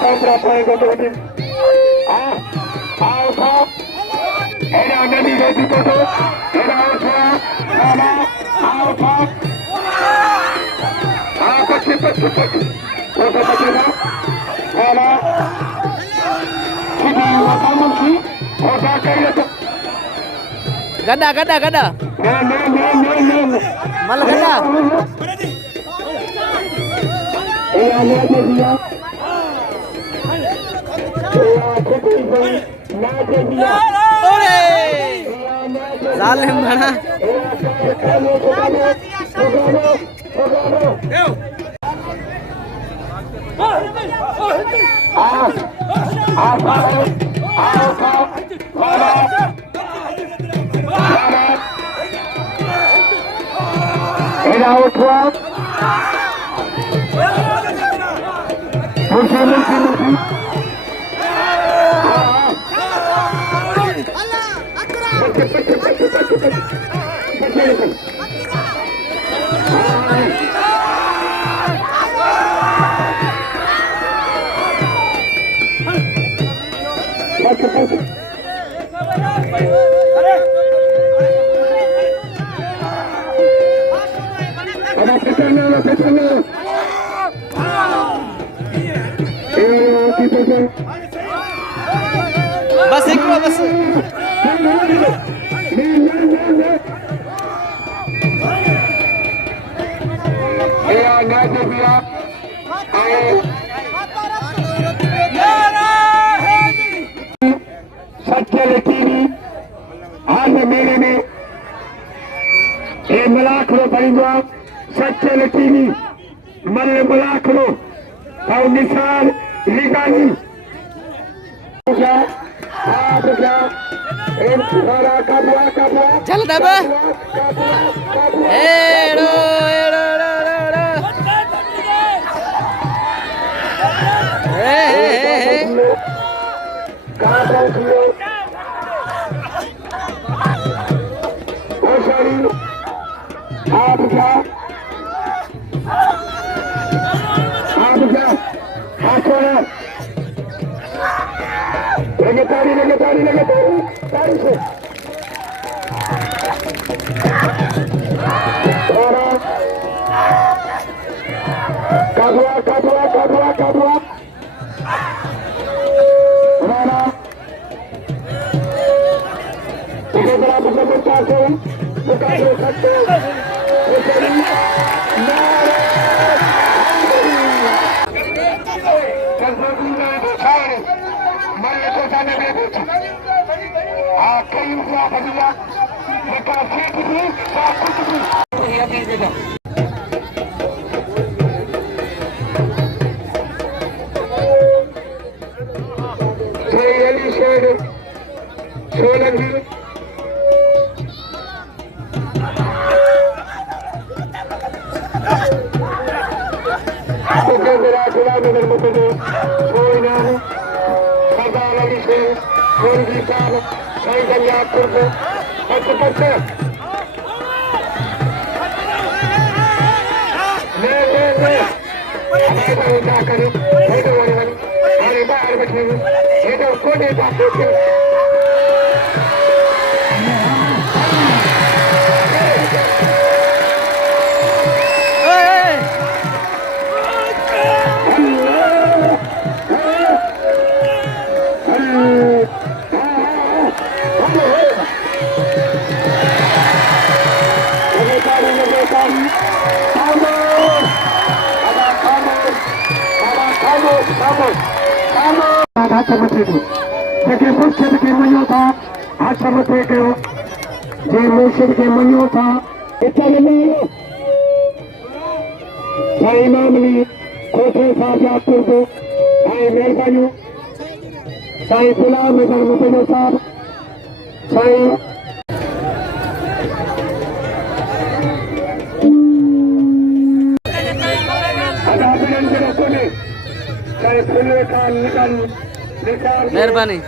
contra para el Alfa. Era enemigo de todo. Era Alfa. Alfa. Pachi. Otra partida. Era. Sini wakam si. Otra kaya. Gada. No. Malah gada. Oleh, zalim mana? Bas ikro bas. सच्चे लकीनी आज मेले में ये मलाखलो परिंदा सच्चे लकीनी मल्ले मलाखलो और निशान लिगानी चल दबा एड़ो आप क्या हाथ छोड़ा लगे तारी से काबुआ राणा इसे बड़ा मतलब चाहते मेहरबानी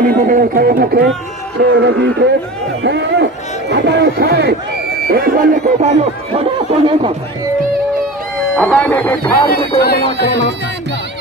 Germany began to okay. So ready to. About time. Everyone go down. About the car to go on.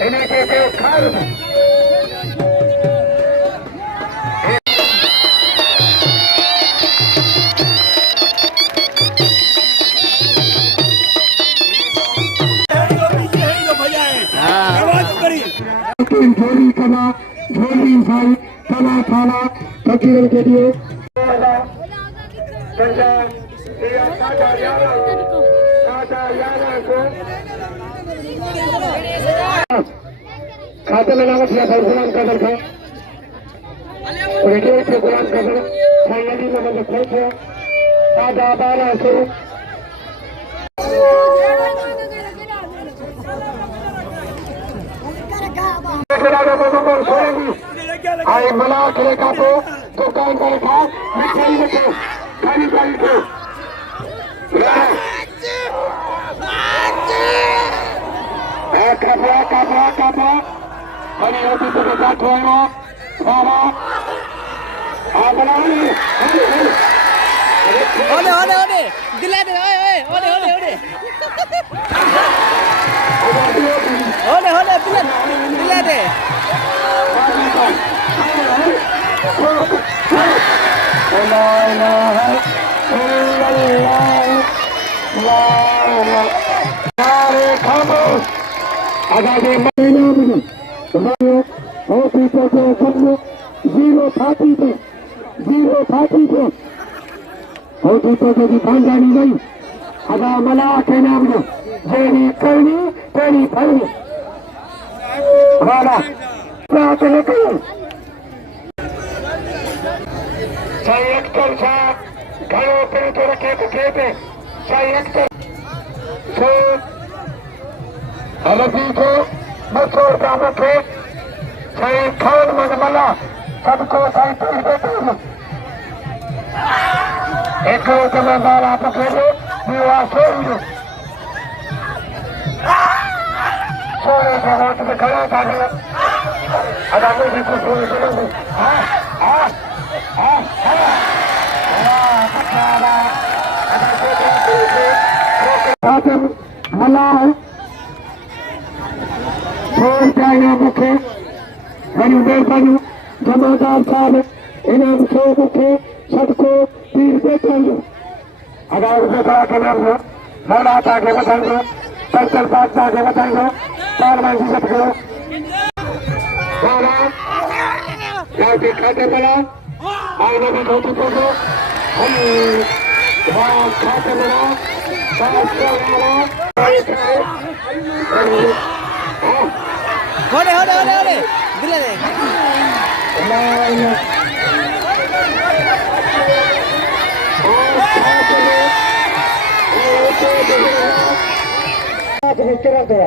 And it is a car. झोली कला झोली भाई तला थाला तकरीर के लिए खाते में नाम किया गुलाम कदर था रेडियो से गुलाम कदर फाइनली में मतलब खोल थे राजा बाला से आई बना करे का तो दुकान पर था मिठाई रखो खाली खाली को कापड़ा बनी होती तो साथ होएगा सारा आ बना ओले दिला दे ओले दिला दे जीरो फाटी थे होती तो भान जानी गई अदा मला के नाम जो जेनी करनी तेरी भरनी वाला बात निकल संयुक्तर सा घरों पे तो रखे तो खेते संयुक्तर सो अलगी को मसोर का मथे सही खान मनमला सबको सही पीर देते एक समय बाला पकड़े विवाह सोई सोने के वक्त में खड़ा था अदा मुझे कुछ सोने से नहीं मला छोड़ चाहिए मुखे बनी मेहरबानी जमादार साहब इनाम सो मुखे सबको पीर देते हैं अगर उसे बड़ा कदम हो मौलात आगे बताएंगे चल बात आगे बताएंगे चार मांझी सबको खाते खाते बना आईने में धोती को दो खाते बना होले दिला दे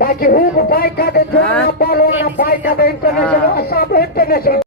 बाकी हूँ बाइक का दे पालो ना बाइक का दे इंटरनेशनल सब इंटरनेशनल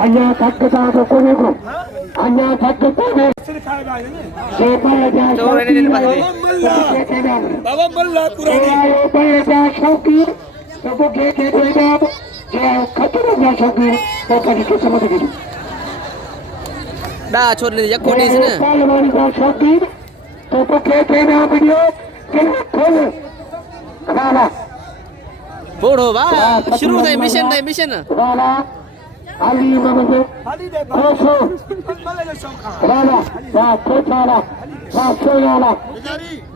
अन्या थकता तो कोने को अन्या थकता है बाबा मल्ला पुरानी शौकी तो वो के देगा जो खतरे में शौकी तो कभी के समझ गई डा छोड़ ले जको नहीं से पालवानी का शौकी तो वो के देगा वीडियो के खोल खाना पोड़ो बा शुरू थे मिशन राणा अली मोहम्मद ओशो राणा कोचाला सोयाला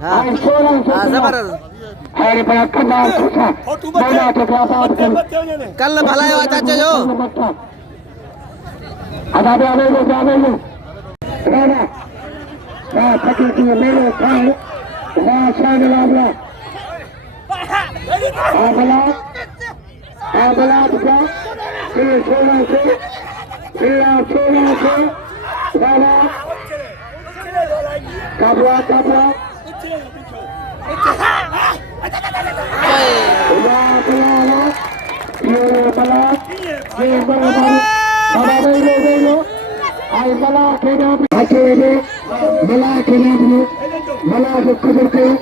हाँ जबरदस्त अरे बड़ा कमाल खुशा बोला तो क्या बात कर कल भला है चाचा जो आधा जाने लो राणा फकीर की मेरे खाए शान वाला आबला क्या फिर 16 से राणा काबला मला के नाम